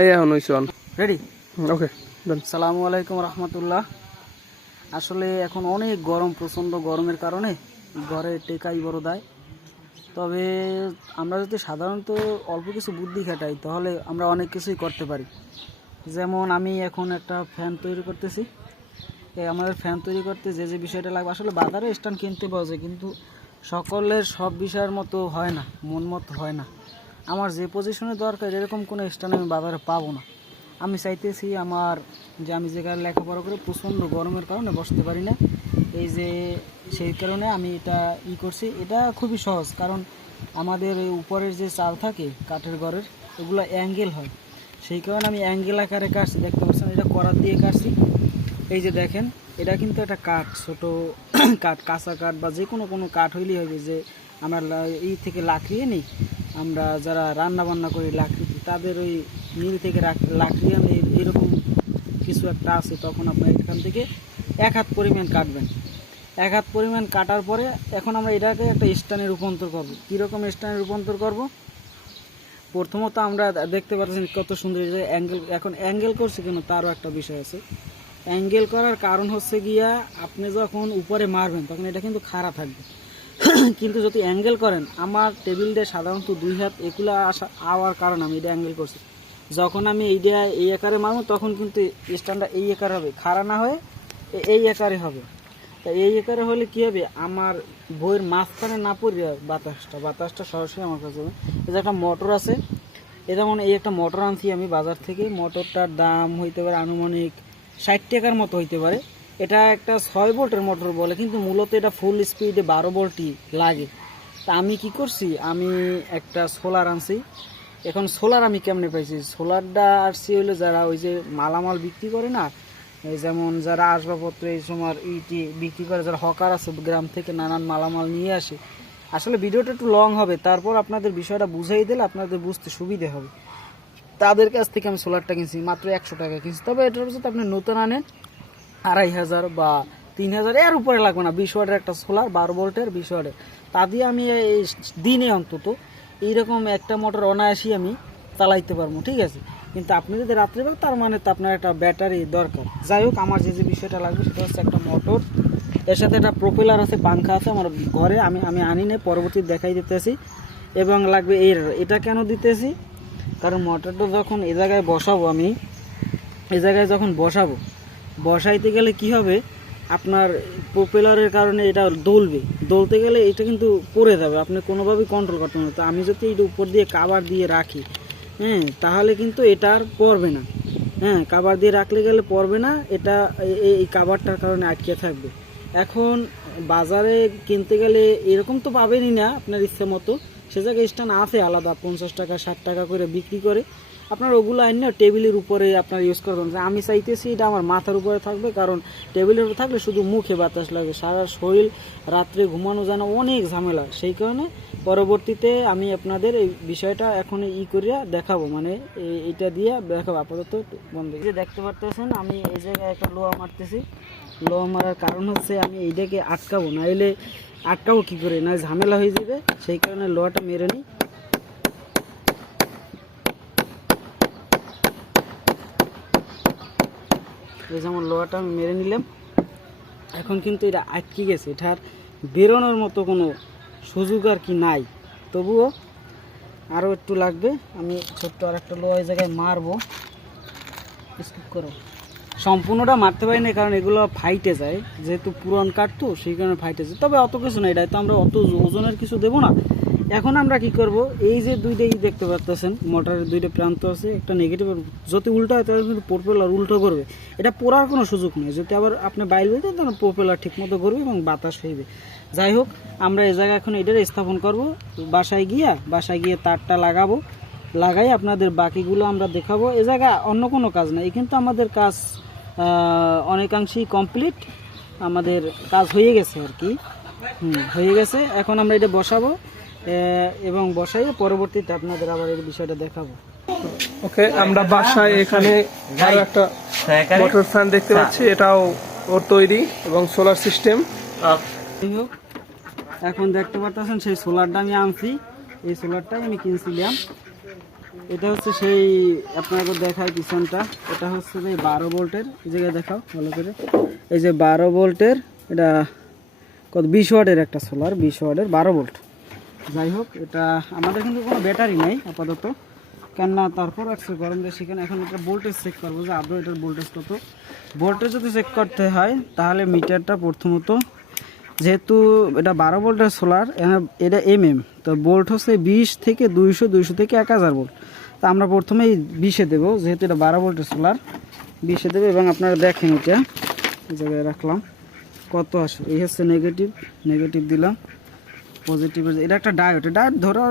এই এখন হইছে অন রেডি। ওকে ডান। আসসালামু আলাইকুম রহমতুল্লাহ। আসলে এখন অনেক গরম, প্রচণ্ড গরমের কারণে ঘরে টেকাই বড় দায়। তবে আমরা যদি সাধারণত অল্প কিছু বুদ্ধি খাটাই তাহলে আমরা অনেক কিছুই করতে পারি। যেমন আমি এখন একটা ফ্যান তৈরি করতেছি। আমাদের ফ্যান তৈরি করতে যে যে বিষয়টা লাগবে, আসলে বাজারে স্ট্যান্ড কিনতে পাওয়া যায়, কিন্তু সকলের সব বিষয়ের মতো হয় না, মন মতো হয় না। আমার যে পজিশনে দরকার এরকম কোনো স্ট্যান্ড আমি বাজারে পাবো না। আমি চাইতেছি আমি যেখানে লেখাপড়া করে প্রচণ্ড গরমের কারণে বসতে পারি না, সেই কারণে আমি এটা করছি। এটা খুবই সহজ, কারণ আমাদের এই উপরের যে চাল থাকে কাঠের ঘরের, এগুলো অ্যাঙ্গেল হয়, সেই কারণে আমি অ্যাঙ্গেল আকারে কাটছি। দেখতে পাচ্ছেন এটা করাত দিয়ে কাটছি। এই যে দেখেন, এটা কিন্তু একটা কাঠ, ছোট কাঠ, কাঁচা কাঠ বা যে কোনো কাঠ হইলেই হবে। যে আমরা থেকে লাকড়িয়ে নিই, আমরা যারা রান্না বান্না করি লাকড়ি, তাদের ওই মিল থেকে লাকড়ি আনি, এরকম কিছু একটা আছে। তখন আপনার এখান থেকে 1 হাত পরিমাণ কাটবেন। 1 হাত পরিমাণ কাটার পরে এখন আমরা এটাকে একটা স্ট্যান্ডে রূপান্তর করব। কীরকম স্ট্যান্ডে রূপান্তর করব? প্রথমত আমরা দেখতে পাচ্ছেন কত সুন্দর অ্যাঙ্গেল। এখন অ্যাঙ্গেল করছি কেন, তারও একটা বিষয় আছে। অ্যাঙ্গেল করার কারণ হচ্ছে গিয়া, আপনি যখন উপরে মারবেন তখন এটা কিন্তু খাড়া থাকবে। কিন্তু যদি অ্যাঙ্গেল করেন, আমার টেবিলটা সাধারণত 2 হাত এগুলো আওয়ার কারণ আমি এটা অ্যাঙ্গেল করছি। যখন আমি এইটা এই আকারে মারবো তখন কিন্তু স্ট্যান্ডটা এই আকারে হবে, খাড়া না হয়ে এই আকারে হবে। তা এই আকারে হলে কী হবে, আমার বইয়ের মাঝখানে না পড়বে বাতাসটা সরাসরি আমার কাছে হবে। এই যে একটা মোটর আছে, এটা মানে এই একটা মোটর আনছি আমি বাজার থেকে। মোটরটার দাম হইতে পারে আনুমানিক 60 টাকার মতো হইতে পারে। এটা একটা 6 ভোল্টের মোটর বলে, কিন্তু মূলত এটা ফুল স্পিডে 12 ভোল্টই লাগে। তা আমি কি করছি, আমি একটা সোলার আনছি। এখন সোলার আমি কেমনে পাইছি, সোলারটা আসছি হইলো যারা ওই যে মালামাল বিক্রি করে না, যেমন যারা আসবাবপত্র এই সময় বিক্রি করে, যারা হকার আছে গ্রাম থেকে নানান মালামাল নিয়ে আসে। আসলে ভিডিওটা একটু লং হবে, তারপর আপনাদের বিষয়টা বুঝাই দিলে আপনাদের বুঝতে সুবিধে হবে। তাদের কাছ থেকে আমি সোলারটা কিনছি, মাত্র 100 টাকা কিনছি। তবে এটার যদি আপনি নতুন আনেন 2500 বা 3000 এর উপরে লাগবে না। 20 ওয়াটের একটা সোলার, 12 ভোল্টের 20 ওয়াটের, তা দিয়ে আমি এই দিনে অন্তত এইরকম একটা মোটর অনায়াসই আমি চালাইতে পারবো, ঠিক আছে। কিন্তু আপনি যদি রাত্রিবেলা, তার মানে তো আপনার একটা ব্যাটারি দরকার। যাই হোক, আমার যে বিষয়টা লাগবে সেটা হচ্ছে একটা মোটর, এর সাথে একটা প্রোপেলার আছে, পাংখা আছে আমার ঘরে। আমি আনি না, পরবর্তী দেখাই দিতেছি। এবং লাগবে এটা কেন দিতেছি, কারণ মোটরটা যখন এই জায়গায় বসাবো, আমি এই জায়গায় যখন বসাইতে গেলে কি হবে, আপনার প্রোপেলারের কারণে এটা দোলতে গেলে এটা কিন্তু পড়ে যাবে, আপনি কোনোভাবেই কন্ট্রোল করতে পারবেন। তো আমি যদি এটা উপর দিয়ে কাভার দিয়ে রাখি, তাহলে কিন্তু এটা আর পড়বে না। কাভার দিয়ে রাখলে গেলে পড়বে না, এটা এই কাভারটার কারণে আটকে থাকবে। এখন বাজারে কিনতে গেলে এরকম তো পাবেনই না আপনার ইচ্ছে মতো, সে জায়গায় স্ট্যান্ড আছে আলাদা 50 টাকা 60 টাকা করে বিক্রি করে। আপনার ওগুলো আইন টেবিলের উপরে আপনার ইউজ করবেন। আমি চাইতেছি এটা আমার মাথার উপরে থাকবে, কারণ টেবিলের উপরে থাকলে শুধু মুখে বাতাস লাগে, সারা শরীর রাত্রে ঘুমানো যায় না, অনেক ঝামেলা। সেই কারণে পরবর্তীতে আমি আপনাদের এই বিষয়টা এখন করিয়া দেখাবো, মানে এইটা দিয়ে দেখাবো। আপাতত বন্ধ। যে দেখতে পারতেছেন আমি এই জায়গায় একটা লোহা মারতেছি। লোহা মারার কারণ হচ্ছে আমি এইটাকে আটকাবো, নাইলে আটকাবো কী করে, না ঝামেলা হয়ে যাবে, সেই কারণে লোহাটা মেরে নিই। এই যেমন লোহাটা আমি মেরে নিলাম। এখন কিন্তু এটা আটকে গেছে, এটার বেরোনোর মতো কোনো সুযোগ আর কি নাই। তবুও আরও একটু লাগবে, আমি ছোট্ট আর একটা লোহা এই জায়গায় মারবো। স্কিপ করো, সম্পূর্ণটা মারতে পারি না, কারণ এগুলো ফাইটে যায়, যেহেতু পুরান কাঠ তো সেই কারণে ফাইটে যায়। তবে অত কিছু না, এটা তো আমরা অত ওজনের কিছু দেবো না। এখন আমরা কি করব, এই যে দুইটাই দেখতে পাচ্ছেন মোটরের 2টা প্রান্ত আছে, একটা নেগেটিভ, যদি উল্টো হয় তাহলে কিন্তু প্রোপেলার উল্টো করবে, এটা পড়ার কোনো সুযোগ নেই। যদি আবার আপনি বাইরে দিতে তাহলে প্রোপেলার ঠিক মতো করবে এবং বাতাস হইবে। যাই হোক, আমরা এই জায়গায় এখন এটার স্থাপন করব। বাসায় গিয়ে তারটা লাগাই আপনাদের বাকিগুলো আমরা দেখাবো। এ জায়গায় অন্য কোনো কাজ নেই, কিন্তু আমাদের কাজ অনেকাংশেই কমপ্লিট, আমাদের কাজ হয়ে গেছে আর কি, হয়ে গেছে। এখন আমরা এটা বসাবো এবং বসাইয়ে পরবর্তীতে আপনাদের আবার এই বিষয়টা দেখাবো। ওকে, আমরা বাসায় এখানে আরো একটা মোটর ফ্যান দেখতে পাচ্ছি, এটাও ওর তৈরি এবং সোলার সিস্টেম। এখন দেখতে পাচ্ছেন সেই সোলারটা আমি আনছি, এই সোলারটাই আমি কিনছিলাম। এটা হচ্ছে সেই আপনাকে দেখায় পিছনটা, এটা হচ্ছে যে 12 ভোল্টের, এই জায়গায় দেখাও ভালো করে, এই যে 12 ভোল্টের, এটা কত 20 ওয়াটের একটা সোলার, 20 ওয়াটের 12 ভোল্ট। যাই হোক, এটা আমাদের কিন্তু কোনো ব্যাটারি নাই আপাতত, কেননা তারপর একশো গরম দিয়ে সেখানে এখন এটা ভোল্টেজ চেক করবো যে আদৌ এটার ভোল্টেজ কত। ভোল্টেজ যদি চেক করতে হয় তাহলে মিটারটা প্রথমত, যেহেতু এটা 12 ভোল্টের সোলার, এটা তো ভোল্ট হচ্ছে 20 থেকে 200, 200 থেকে 1000 ভোল্ট। তা আমরা প্রথমে এই 20-এ দেবো, যেহেতু এটা 12 ভোল্টের সোলার, 20-এ দেবো। এবং আপনারা দেখেন এটা এই জায়গায় রাখলাম কত আসে। এই হচ্ছে নেগেটিভ দিলাম, পজিটিভ। এটা একটা ডায়োড ধরে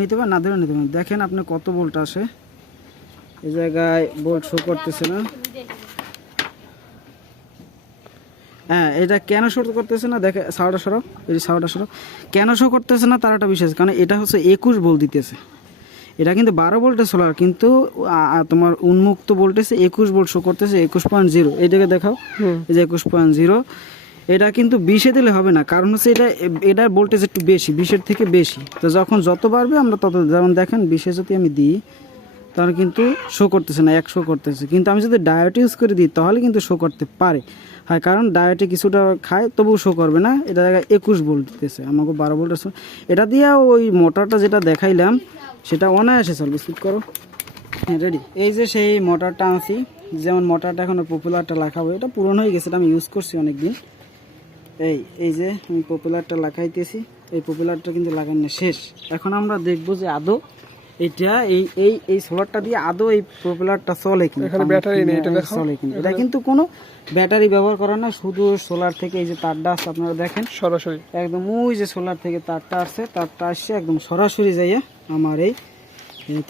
নিতে পারেন, না ধরে নিতে পারেন। দেখেন আপনি কত ভোল্ট আসে, এই জায়গায় ভোল্ট শো করতেছে না। হ্যাঁ, এটা কেন শো করতেছে না, দেখে সাউন্ডটা সরো, কেন শো করতেছে না তার একটা বিষয় আছে, কারণ এটা হচ্ছে 21 ভোল্ট দিতেছে। এটা কিন্তু 12 ভোল্টের সোলার, কিন্তু তোমার উন্মুক্ত ভোল্টেজ 21 ভোল্ট শো করতেছে, 21.0। এইটাকে দেখাও, এই যে 21.0। এটা কিন্তু 20-এ দিলে হবে না, কারণ হচ্ছে এটার ভোল্টেজ একটু বেশি, 20-এর থেকে বেশি। তো যত বাড়বে আমরা তত, যেমন দেখেন 20-এ যদি আমি দিই তাহলে কিন্তু শো করতেছে না, 1 শো করতেছে। কিন্তু আমি যদি ডায়োড ইউজ করে দিই তাহলে কিন্তু শো করতে পারে, হয় কারণ ডায়োডে কিছুটা খায়, তবুও শো করবে না। এটা জায়গায় 21 ভোল্ট দিতেছে, আমাকে 12 ভোল্টের। এটা দিয়ে ওই মোটরটা যেটা দেখাইলাম সেটা অনায়াসে চলবে। স্কিপ করো, হ্যাঁ রেডি। এই যে সেই মোটরটা আনছি, যেমন মোটরটা এখন পপুলারটা লাগাবো, এটা পুরনো হয়ে গেছে, এটা আমি ইউজ করছি অনেকদিন। এই যে আমি পপুলারটা লাগাইতেছি, এই পপুলারটা কিন্তু লাগানো শেষ। এখন আমরা দেখবো যে আদৌ এটা এই সোলারটা দিয়ে আদৌ এই পপুলারটা চলে কিনা, এখানে ব্যাটারি নেই, এটা দেখো চলে কিনা। এটা কিন্তু কোনো ব্যাটারি ব্যবহার করা না, শুধু সোলার থেকে এই যে তারটা আছে আপনারা দেখেন সরাসরি একদম, ওই যে সোলার থেকে তারটা আসছে, তারটা আসছে একদম সরাসরি যাইয়া আমার এই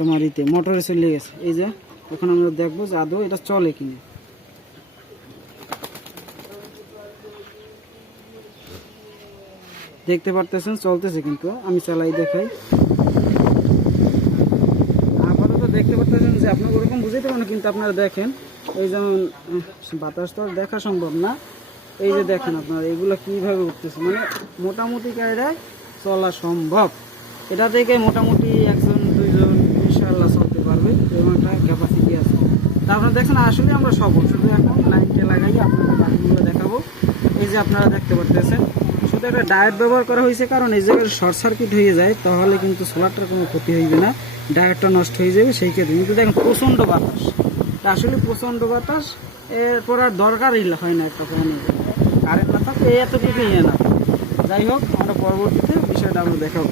তোমার মোটরে চলে গেছে। এই যে এখন আমরা দেখবো যে আদৌ এটা চলে কিনা। দেখতে পারতেছেন চলতেছে, কিন্তু আমি চালাই দেখাই। আপাতত দেখতে পারতেছেন যে আপনার ওরকম বুঝাইতে পারেন, কিন্তু আপনারা দেখেন এই যেমন বাতাস তো দেখা সম্ভব না, এই যে দেখেন আপনারা এগুলো কিভাবে উঠতেছে, মানে মোটামুটি কায়দায় চলা সম্ভব। এটা থেকে মোটামুটি 1-2 জন ইনশাআল্লাহ চলতে পারবে, এবং একটা ক্যাপাসিটি আছে। তা আপনারা দেখছেন আসলে আমরা সফল। শুধু এখন লাইনটা লাগাই আপনাদের বাকিগুলো দেখাবো। এই যে আপনারা দেখতে পারতেছেন শুধু একটা ডায়োড ব্যবহার করা হয়েছে, কারণ এই জায়গায় শর্ট সার্কিট হয়ে যায় তাহলে কিন্তু সোলারটার কোনো ক্ষতি হইবে না, ডায়োডটা নষ্ট হয়ে যাবে সেই ক্ষেত্রে। কিন্তু দেখেন প্রচণ্ড বাতাস, আসলে প্রচণ্ড বাতাস, এরপর আর দরকারই হয় না একটা ফোনে কারেন্ট না থাকে, এতটুকুই না। যাই হোক, আমরা পরবর্তীতে বিষয়টা আমরা দেখাবো।